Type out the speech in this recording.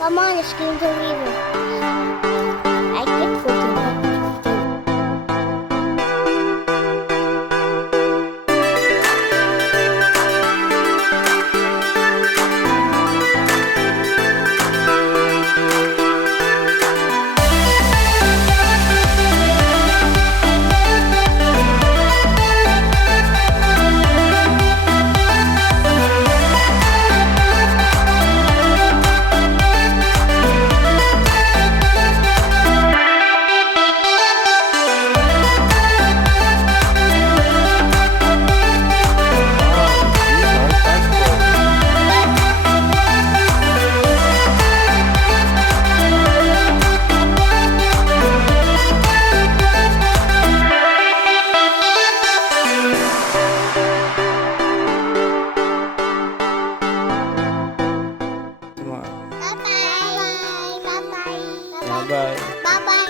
Come on, it's going to river. I get photo. Semua. Bye bye. Bye bye. Bye bye. Bye bye.